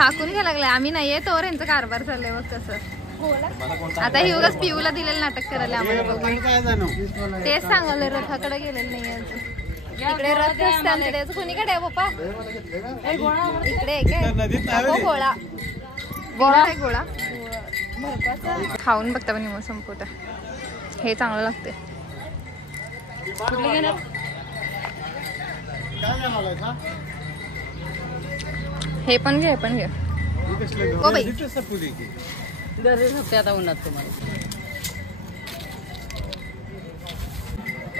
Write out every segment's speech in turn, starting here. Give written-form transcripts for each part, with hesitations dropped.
झाकून घ्यायला लागले आम्ही नाहीये तोवर यांचा कारभार चाललंय बघ कसं. आता ही उगाच पिऊला दिलेलं नाटक करायला आम्हाला. तेच सांगले रथाकडे गेलेलं नाही अजून. इकडे रथ असते त्याचं कोणीकडे आहे पप्पा? इकडे आहे काय गोळा गोळा आहे गोळा. खाऊन बघता पण निम संपवता हे चांगलं लागते. हे पण घे पण घे हो बाई. गरज होते आता उन्हात तुम्हाला.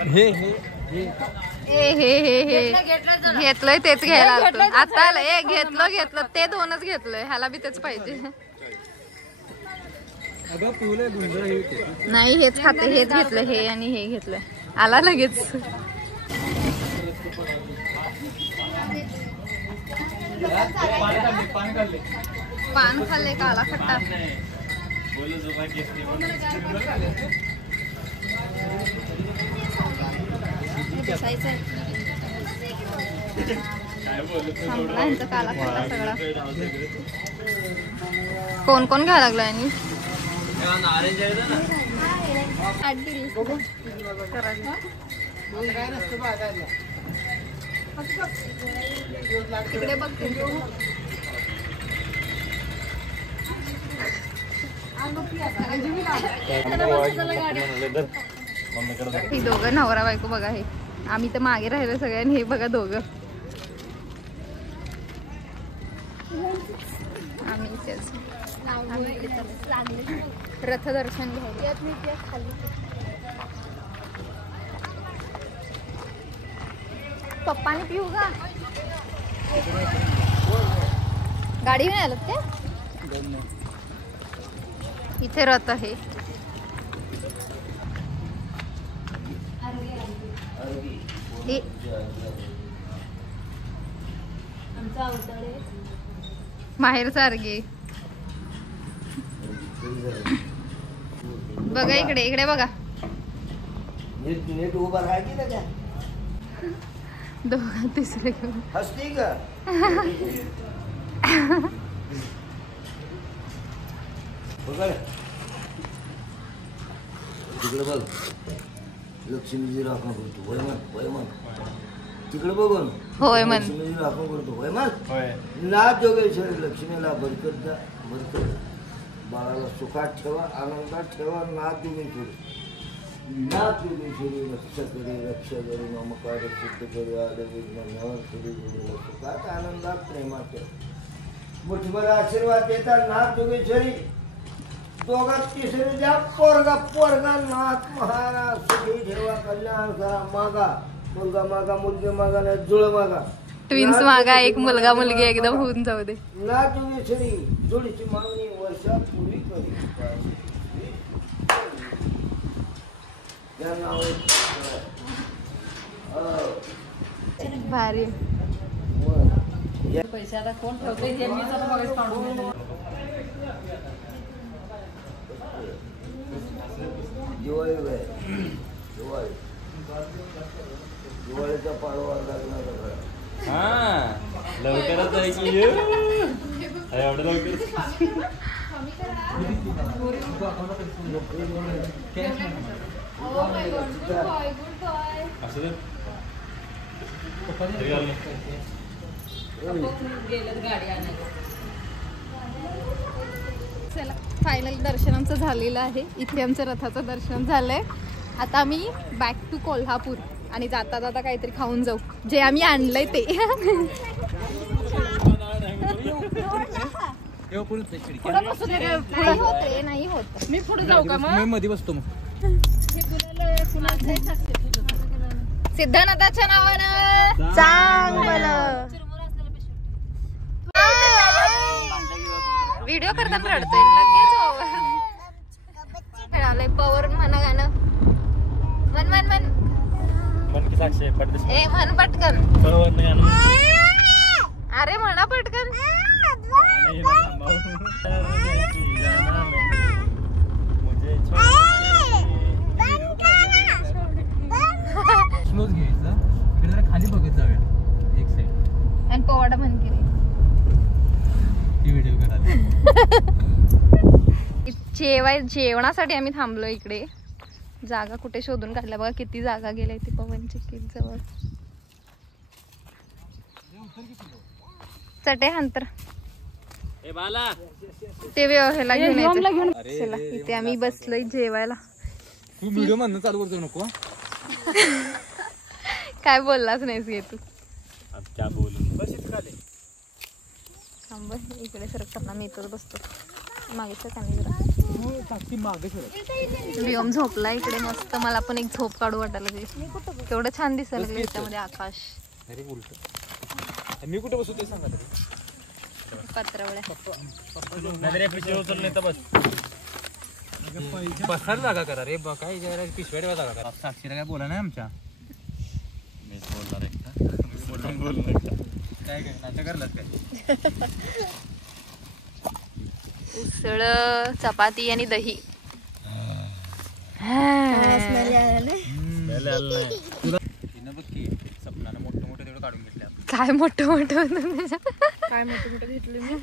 हे घेतलंय तेच घ्यायला आता आलं. घेतलं ते दोनच घेतलंय. ह्याला बी तेच पाहिजे. नाही हेच खाते. हेच घेतलं हे आणि हे घेतलंय. आला लगेच. पान खाल्ले काला खट्टा. संपला यांचा काला खट्टा सगळा. कोण कोण घ्यायला लागला आणि तिकडे बघ. ही दोघं नवरा बायको बघा. हे आम्ही तर मागे राहिलो सगळ्यांनी. हे बघा दोघं आम्ही तेच रथ दर्शन घ्यायला. पप्पाने पिऊ का गाडी घेऊन आलं ते. इथे रथ आहे. माहेरचा अर्गे बघा. इकडे इकडे बघा. दोघं तिसरे घेऊन तिकडे बघ. लक्ष्मीजी राखण करतो. होय मग होय मग तिकडे बघून होय मन लक्ष्मीजी राखण करतो. होय मग नाथ जोगेश्वरी लक्ष्मीला बरकत द्या. बरकत बाळाला सुखात ठेवा. आनंदात ठेवा. नाथ जोगेश्वरी नाथ जोगेश्वरी रक्ष करी रक्षा करी ममकार सिद्ध करी आले विघ्न सुखात आनंदात प्रेमात मोठीवर आशीर्वाद देतात नाथ जोगेश्वरी. दोघात तिसरी द्या. पोरगा पोरगा नाथ महाराज सुखी ठेवा. कल्याण करा. मागा मुलगा मागा मुलगी मागा नाही जुळ मागा. ट्विन्स मागा. एक मुलगा मुलगी एकदम होऊन जाऊ दे. नाथ जोगेश्वरी जोडीची मागणी वर्षापूर्वी करी. भारी पैसे आता कोण ठेवते दिवाळी दिवाळीचा पाडवा लागणार. हा लवकरच आहे की एवढं लवकर. चला फायनल दर्शन आमचं झालेलं आहे. इथे आमचं रथाचं दर्शन झालंय. आता आम्ही बॅक टू कोल्हापूर आणि जाता जाता काहीतरी खाऊन जाऊ जे आम्ही आणलंय ते. नाही होत. मी पुढे जाऊ का मग? मध्ये बसतो मग. सिद्धनाथाच्या नावानं चांगलं. व्हिडिओ करताना रडतोय लगेच. खेळालंय पवर म्हणा गाणं. मन मन मन मन की साक्षी पटकन. ए म्हण पटकन. अरे म्हणा पटकन. खाली बघत जाऊया एक साईड. आणि पोवाडा म्हण केली. जेवणासाठी आम्ही थांबलो इकडे. जागा कुठे शोधून काढल्या बघा, किती जागा गेल्या इथे पवन चिक्कीत जवळ. चटे हंतर ते ह्याला घेऊन चला इथे आम्ही बसलोय जेवायला. व्हिडिओ म्हणणं चालू करतो नको. काय बोललाच नाहीस गे तू. क्या बोलू थांब इकडे सरकताना मी इथंच बसतो मागेच त्याने जरा. व्योम झोपला इकडे मस्त. मला पण एक झोप काढू वाटायला लागली. केवढं छान दिसायला लागलं त्याच्यामध्ये आकाश. मी कुठे बसू ते सांगा. पत्रावळ्या बसायला जागा करा रे. काय पिशव्या जागा करा. साक्षीला काय बोला नाही आमच्या. मीच बोलणार काय नाटक करलात काय. उसळ चपाती आणि दही. सपनानं मोठं मोठं तेवढं काढून घेतलं. काय मोठं मोठं काय मोठं मोठं घेतलं मी.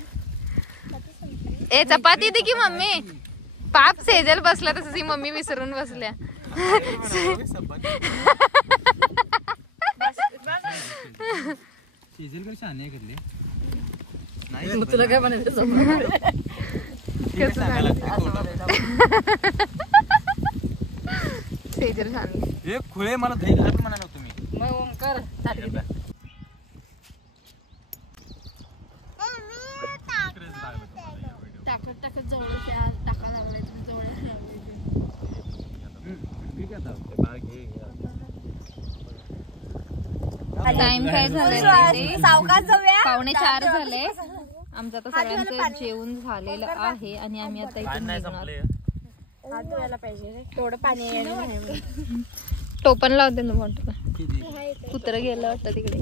ए चपाती दे की मम्मी. पाप सेजल बसला तसं ती मम्मी विसरून बसल्या. सेजल कशी शाने करले नाही तुला काय म्हणायचं. सेजल छान. हे खुळे मला दही घालत म्हणाला तुम्ही. मग ओंकार टाकत टाकत जवळ टाका लागलाय जवळ. टाइम काय झालंय 3:45 झाले. आमचं आता सगळ्यांचं जेवण झालेलं आहे आणि आम्ही आता इथून निघणार. टोपण लावते ना मोठं. कुत्रं गेलं वाटतं तिकडे.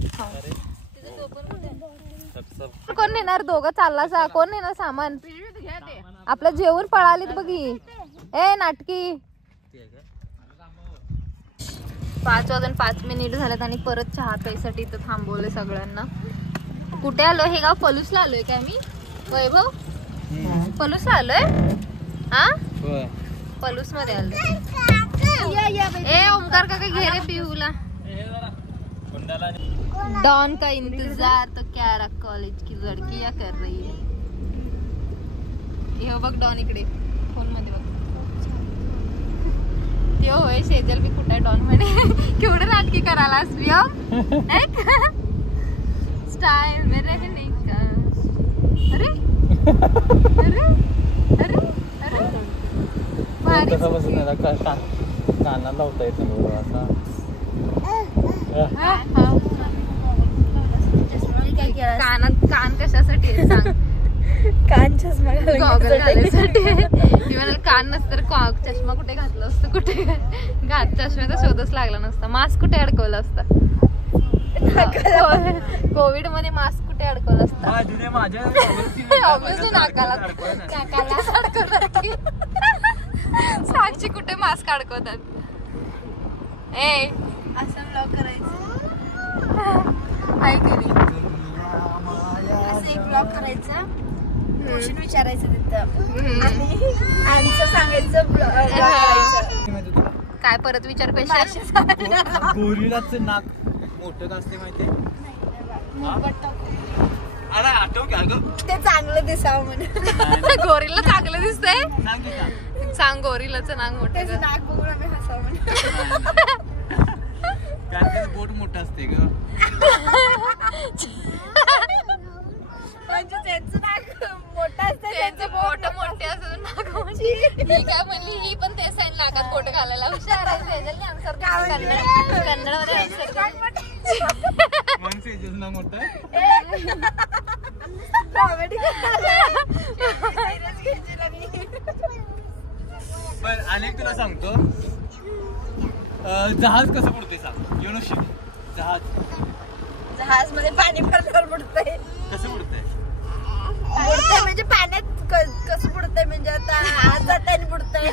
कोण नेणार. दोघं चालला जा. कोण नेणार सामान. आपलं जेवण पळालीत बघी. ए नाटकी. 5:05 झालेत आणि परत चहा प्यायसाठी इथं थांबवलंय सगळ्यांना. कुठे आलो. हे गाव पलूसला आलोय काय मी. वैभव पलूसला आलोय. हा पलूस मध्ये आलोय. ए ओमकार काका घे रे पिहूला. डॉन का इंतजार तो क्या रहा कॉलेज की लड़कियां कर रही है. हे बघ डॉन इकडे फोन मध्ये बघ. ते होय सेजल बी कुठे डॉन म्हणे. केवढं नाटकी करायला असली. स्टाईल मेरे नहीं का. अरे अरे अरे अरे भारी. कानाला लावता येत असा. कान कशासाठी आहे सांग. कान चष्मा गॉगल घालायसाठी. कान नसतं चष्मा कुठे घातलं असतं. कुठे चष्म्याचा शोधच लागला नसता. मास्क कुठे अडकवलं असतं. कोविड मध्ये मास्क कुठे अडकवलं असतं. नाकाला अडकवतात. साक्षी कुठे मास्क अडकवतात. ए असं ब्लॉग करायचं आहे की नाही. असं एक ब्लॉग करायचा. क्वेश्चन विचारायचं तिथं आणि आन्सर सांगायचं. काय परत विचार क्वेश्चन. गोरिलाचं नाक मोठं का असते माहितीये. अरे आठव का ग. ते चांगलं दिसावं म्हणून. गोरीला चांगलं दिसतंय. सांग गोरीलाचं नाक मोठं. नाक बघून आम्ही हसावं म्हणून. बोट मोठं असते ग. म्हणजे त्यांचं नाक मोठं असतं. त्यांचे बोट मोठे असतात नाक मोठी. ही काय म्हणली. ही पण तेच आहे नाकात बोट घालायला हुशार आहे. सेजलने आन्सर कन्नडमध्ये आन्सर मन सेजल ना मोठं. कॉमेडी पण अनेक तुला सांगतो. जहाज कसं बुडते सांग. You know ship. जहाज मध्ये पाणी भरल्यावर बुडतंय. कसं बुडतंय. बुडतंय म्हणजे पाण्यात कसं बुडतंय म्हणजे आता आज जाताना बुडतंय.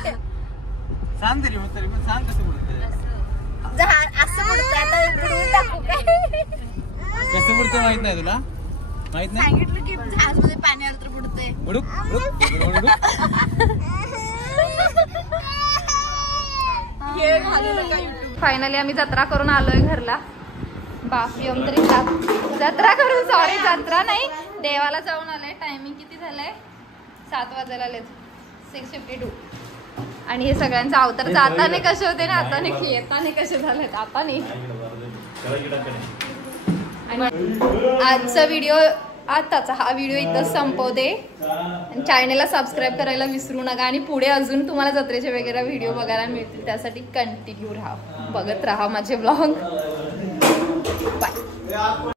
सांग तरी मग सांग कसं बुडतंय. जहाज असं बुडतंय. आता बुडवून टाकू काय. कसं बुडतंय माहित नाही तुला. माहित नाही सांगितलं की जहाज मध्ये पाणी आलं तर बुडते. बुडूक बुडूक बुडूक. हे घालू नका YouTube. फायनली आम्ही जत्रा करून आलोय घरला. बापी तरी जत्रा करून, सॉरी जत्रा नाही, देवाला जाऊन आले. टायमिंग किती झालंय? 7 वाजायला आलेत. 6:52. आणि हे सगळ्यांचा अवतार जाताने कसे होते ना, आता नाही येताने कसे झालेत आता नाही. आणि आजचा व्हिडिओ, आताचा हा व्हिडिओ इथं संपवते. चॅनेलला सबस्क्राईब करायला विसरू नका. आणि पुढे अजून तुम्हाला जत्रेचे वगैरे व्हिडिओ बघायला मिळतील, त्यासाठी कंटिन्यू राहा, बघत राहा माझे ब्लॉग. बाय.